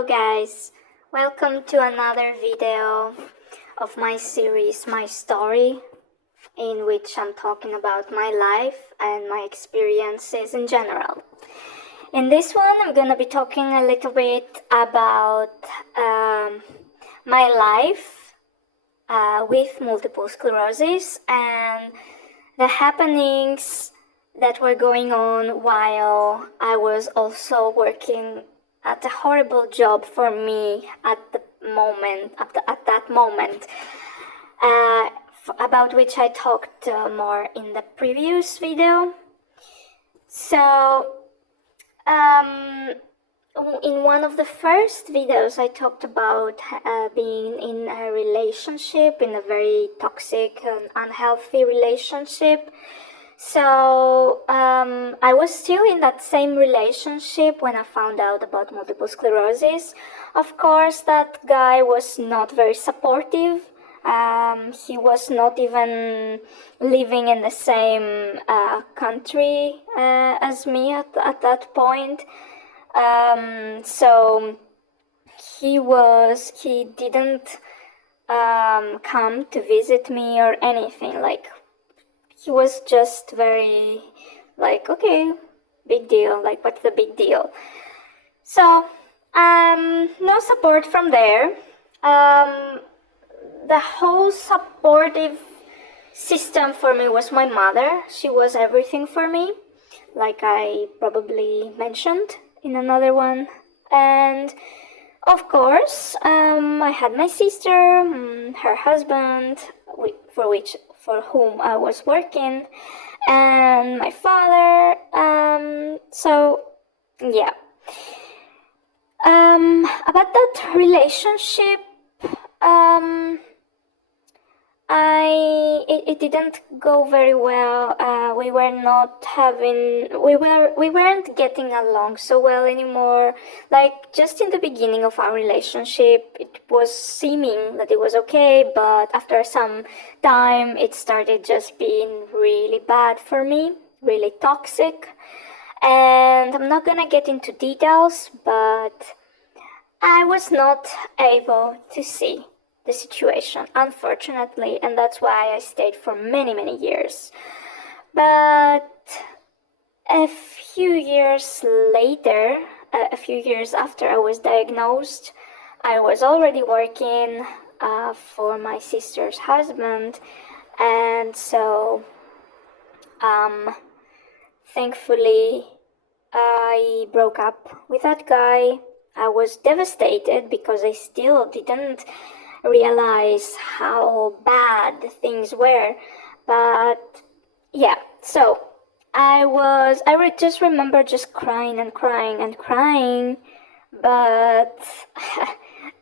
Hello guys, welcome to another video of my series My Story, in which I'm talking about my life and my experiences in general. In this one I'm gonna be talking a little bit about my life with multiple sclerosis and the happenings that were going on while I was also working at a horrible job for me at that moment, about which I talked more in the previous video. So, in one of the first videos I talked about being in a relationship, in a very toxic and unhealthy relationship. So I was still in that same relationship when I found out about multiple sclerosis. Of course, that guy was not very supportive. He was not even living in the same country as me at that point. So he didn't come to visit me or anything. Like, he was just very like, okay, big deal, like, what's the big deal? So no support from there. The whole supportive system for me was my mother. She was everything for me, like I probably mentioned in another one. And of course, I had my sister, her husband, for whom I was working, and my father. So yeah. About that relationship, it didn't go very well. We weren't getting along so well anymore. Like, just in the beginning of our relationship, it was seeming that it was okay, but after some time, it started just being really bad for me, really toxic. And I'm not gonna get into details, but I was not able to see the situation, unfortunately, and that's why I stayed for many years. But a few years later, a few years after I was diagnosed, I was already working for my sister's husband, and so thankfully I broke up with that guy. I was devastated because I still didn't realize how bad things were. But yeah, so just remember just crying and crying and crying, but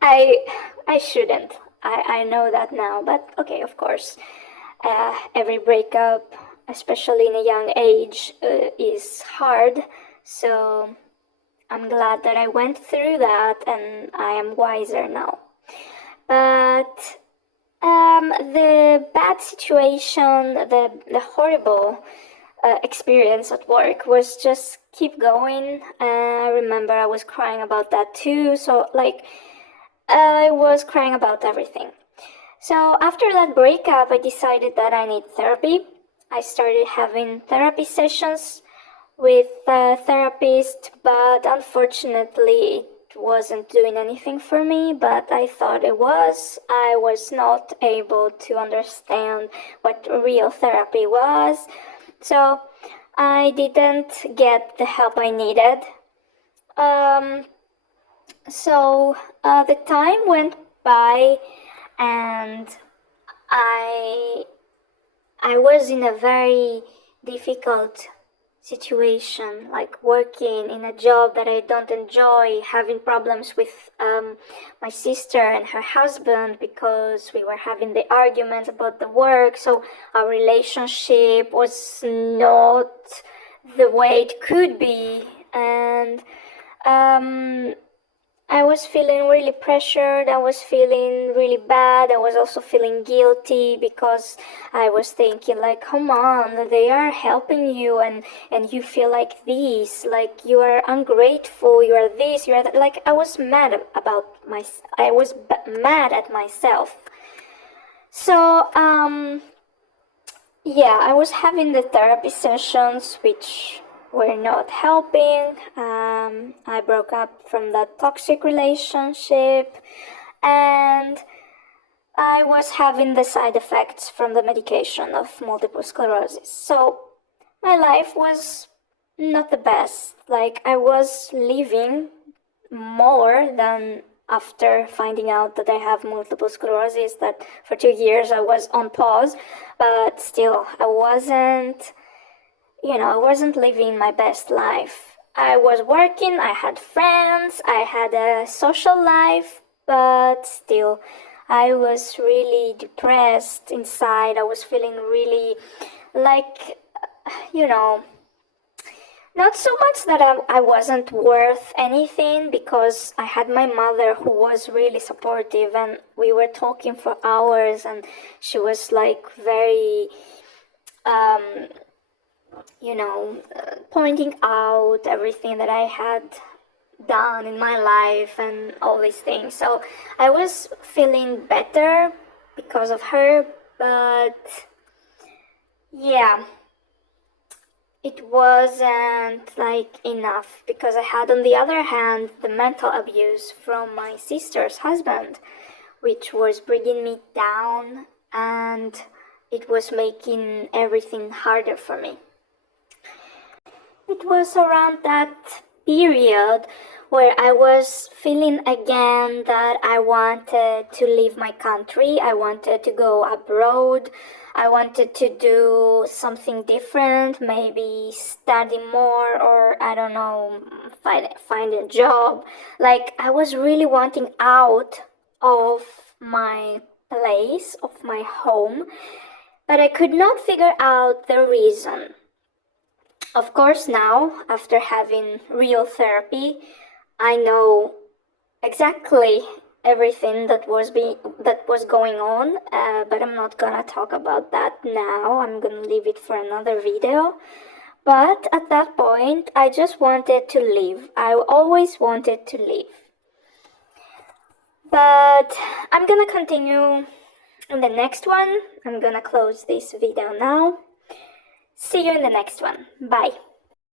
I shouldn't. I know that now, but okay, of course. Every breakup, especially in a young age, is hard. So I'm glad that I went through that and I am wiser now. But the bad situation, the horrible experience at work was just keep going. I remember I was crying about that too. So, like, I was crying about everything. So after that breakup, I decided that I need therapy. I started having therapy sessions with a therapist, but unfortunately it wasn't doing anything for me, but I thought it was. I was not able to understand what real therapy was, so I didn't get the help I needed. So the time went by, and I was in a very difficult situation, like working in a job that I don't enjoy, having problems with my sister and her husband because we were having the arguments about the work. So our relationship was not the way it could be, and I was feeling really pressured. I was feeling really bad. I was also feeling guilty because I was thinking like, come on, they are helping you and you feel like this, like you are ungrateful, you are this, you are that. Like I was mad about I was mad at myself. So, yeah, I was having the therapy sessions which were not helping. I broke up from that toxic relationship and I was having the side effects from the medication of multiple sclerosis. So my life was not the best. Like I was living more than after finding out that I have multiple sclerosis, that for 2 years I was on pause, but still I wasn't living my best life. I was working, I had friends, I had a social life, but still I was really depressed inside. I was feeling really like, you know, not so much that I wasn't worth anything, because I had my mother who was really supportive and we were talking for hours and she was like very, um, pointing out everything that I had done in my life and all these things. So I was feeling better because of her, but yeah, it wasn't like enough, because I had on the other hand the mental abuse from my sister's husband, which was bringing me down and it was making everything harder for me. It was around that period where I was feeling again that I wanted to leave my country. I wanted to go abroad. I wanted to do something different, maybe study more, or I don't know, find a job. Like I was really wanting out of my place, of my home, but I could not figure out the reason. Of course, now, after having real therapy, I know exactly everything that was going on, but I'm not gonna talk about that now. I'm gonna leave it for another video. But at that point, I just wanted to leave. I always wanted to leave. But I'm gonna continue in the next one. I'm gonna close this video now. See you in the next one. Bye.